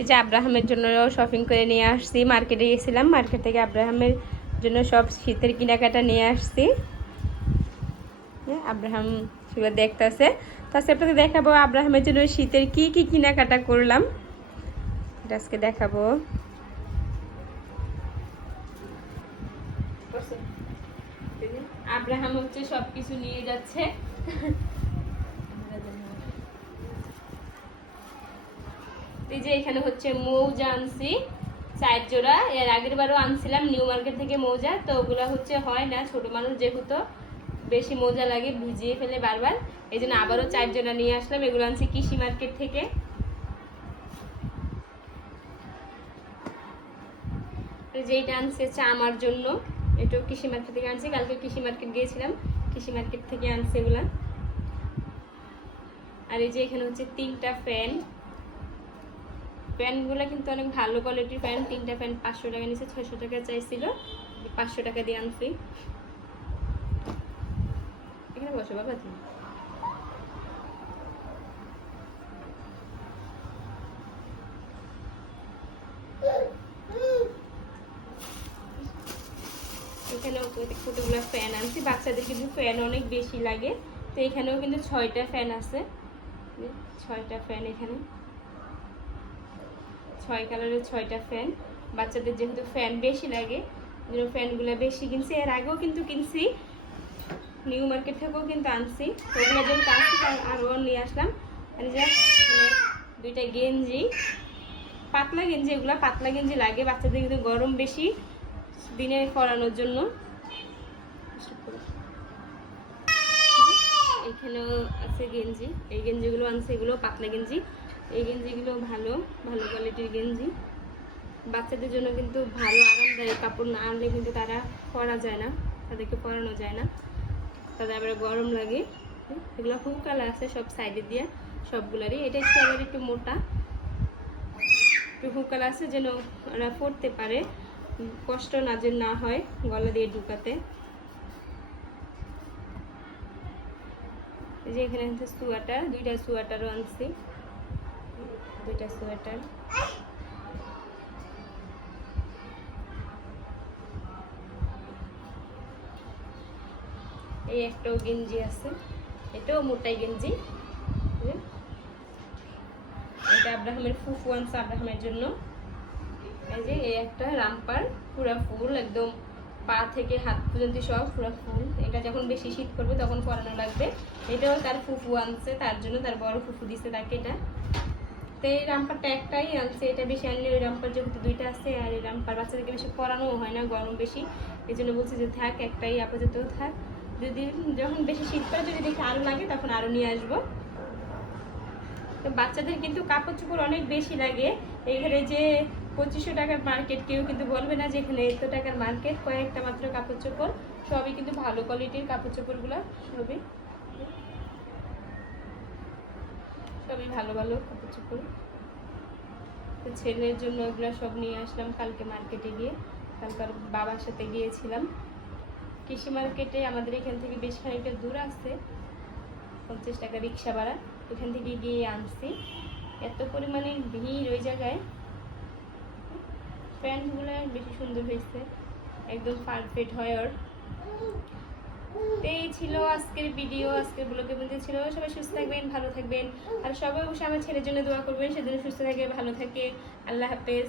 এই যে আব্রাহামের জন্য শপিং করে নিয়ে আসছি, মার্কেটে গেছিলাম, মার্কেট থেকে আব্রাহামের জন্য সব শীতের কেনাকাটা নিয়ে আসছি। আব্রাহাম সেগুলো দেখতেছে, তো আজকে আপনাকে দেখাবো আব্রাহামের জন্য শীতের কি কি কেনাকাটা করলাম, এটা আজকে দেখাবো। আব্রাহাম হচ্ছে সবকিছু নিয়ে যাচ্ছে। এই যে এখানে হচ্ছে মৌজা আনছি 4 জোড়া, এর আগের বারও আনছিলাম নিউ মার্কেট থেকে মৌজা, তো ওগুলো হচ্ছে হয় না, ছোট মানুষ যেহেতু বেশি মৌজা লাগে, ভিজিয়ে ফেলে বারবার, এই জন্য আবারও 4 জোড়া নিয়ে আসলাম। এগুলো আনছি কৃষি মার্কেট থেকে। যেইটা আনছি হচ্ছে আমার জন্য, এটাও কৃষি মার্কেট থেকে আনছি, কালকে কৃষি মার্কেট গিয়েছিলাম, কৃষি মার্কেট থেকে আনছি এগুলা। আর এই যে এখানে হচ্ছে 3টা ফ্যান, ফ্যানগুলো কিন্তু অনেক ভালো কোয়ালিটির ফ্যান, 3টা ফ্যান 500 টাকা নিচে, 600 টাকা চাইছিল, 500 টাকা দিয়ে আনছি। এখানে বসো বাবা তুমি। এখানেও কতগুলো ফ্যান আনছি, বাচ্চাদের কিন্তু ফ্যান অনেক বেশি লাগে, তো এখানেও কিন্তু 6টা ফ্যান আছে, 6টা ফ্যান, এখানে 6 কালারের 6টা ফ্যান। বাচ্চাদের যেহেতু ফ্যান বেশি লাগে, ফ্যানগুলো বেশি কিনছি, এর আগেও কিন্তু কিনছি, নিউ মার্কেট থেকেও কিন্তু আনছি, ওগুলো যেহেতু আনছি আরও নিয়ে আসলাম। আর যে মানে 2টা গেঞ্জি, পাতলা গেঞ্জি, এগুলো পাতলা গেঞ্জি লাগে বাচ্চাদের, কিন্তু গরম বেশি দিনে পরানোর জন্য। এখানেও আছে গেঞ্জি, এই গেঞ্জিগুলো আনছে, এগুলো পাতলা গেঞ্জি, এই গেঞ্জিগুলো ভালো ভালো কোয়ালিটির গেঞ্জি। বাচ্চাদের জন্য কিন্তু ভালো আরামদায়ক কাপড় না আনলে কিন্তু তারা পরা যায় না, তাদেরকে পরানো যায় না, তাদের আবার গরম লাগে। এগুলো হুক কালার আছে সব সাইডে দিয়ে সবগুলারই, এটা একটু আবার একটু মোটা, একটু হুক কালার আছে যেন ওরা পরতে পারে, কষ্ট না যে না হয় গলা দিয়ে ঢুকাতে। এই যে এখানে হচ্ছে সোয়েটার, 2টা সোয়েটারও আনছি, 2টা সোয়েটার। এই একটাও গেঞ্জি আছে, এটাও মোটাই গেঞ্জি, এটা আব্রাহামের ফুফু আনছে আব্রাহামের জন্য। এই যে এই একটা রামপার, পুরা ফুল একদম পা থেকে হাত পর্যন্ত সব পুরা ফুল, এটা যখন বেশি শীত করবে তখন পরানো লাগবে। এটাও তার ফুফু আনছে, তার জন্য তার বড় ফুফু দিছে তাকে এটা। তো এই রামপারটা একটাই আনছে, এটা বেশি আনলে ওই রামপার যেহেতু 2টা আছে, আর এই রামপার বাচ্চাদেরকে বেশি পরানোও হয় না, গরম বেশি, এই জন্য বলছি যে থাক, একটাই আপাতত থাক, যদি যখন বেশি শীত করে যদি দেখি আরও লাগে তখন আরও নিয়ে আসবো। তো বাচ্চাদের কিন্তু কাপড় চোপড় অনেক বেশি লাগে, এখানে যে 2500 টাকার মার্কেট, কেউ কিন্তু বলবে না যে এখানে এত টাকার মার্কেট, কয়েকটা মাত্র কাপড় চোপড়, সবই কিন্তু ভালো কোয়ালিটির কাপড় চোপড়গুলো, সবই ভালো ভালো কাপড় চোপড়। তো ছেলের জন্য এগুলো সব নিয়ে আসলাম কালকে মার্কেটে গিয়ে, কালকার বাবার সাথে গিয়েছিলাম কৃষি মার্কেটে, আমাদের এখান থেকে বেশ খানিকটা দূর আছে, 50 টাকা রিক্সা ভাড়া, এখান থেকে গিয়ে আনছি। এত পরিমাণে ভিড় ওই জায়গায়, প্যান্টগুলো বেশি সুন্দর হয়েছে, একদম পারফেক্ট হয় ওর। এই ছিল আজকের ভিডিও, আজকের ব্লগের মধ্যে ছিল। সবাই সুস্থ থাকবেন, ভালো থাকবেন, আর সবাই অবশ্যই আমার ছেলের জন্য দোয়া করবেন, সেজন্য সুস্থ থাকে, ভালো থাকে। আল্লাহ হাফেজ।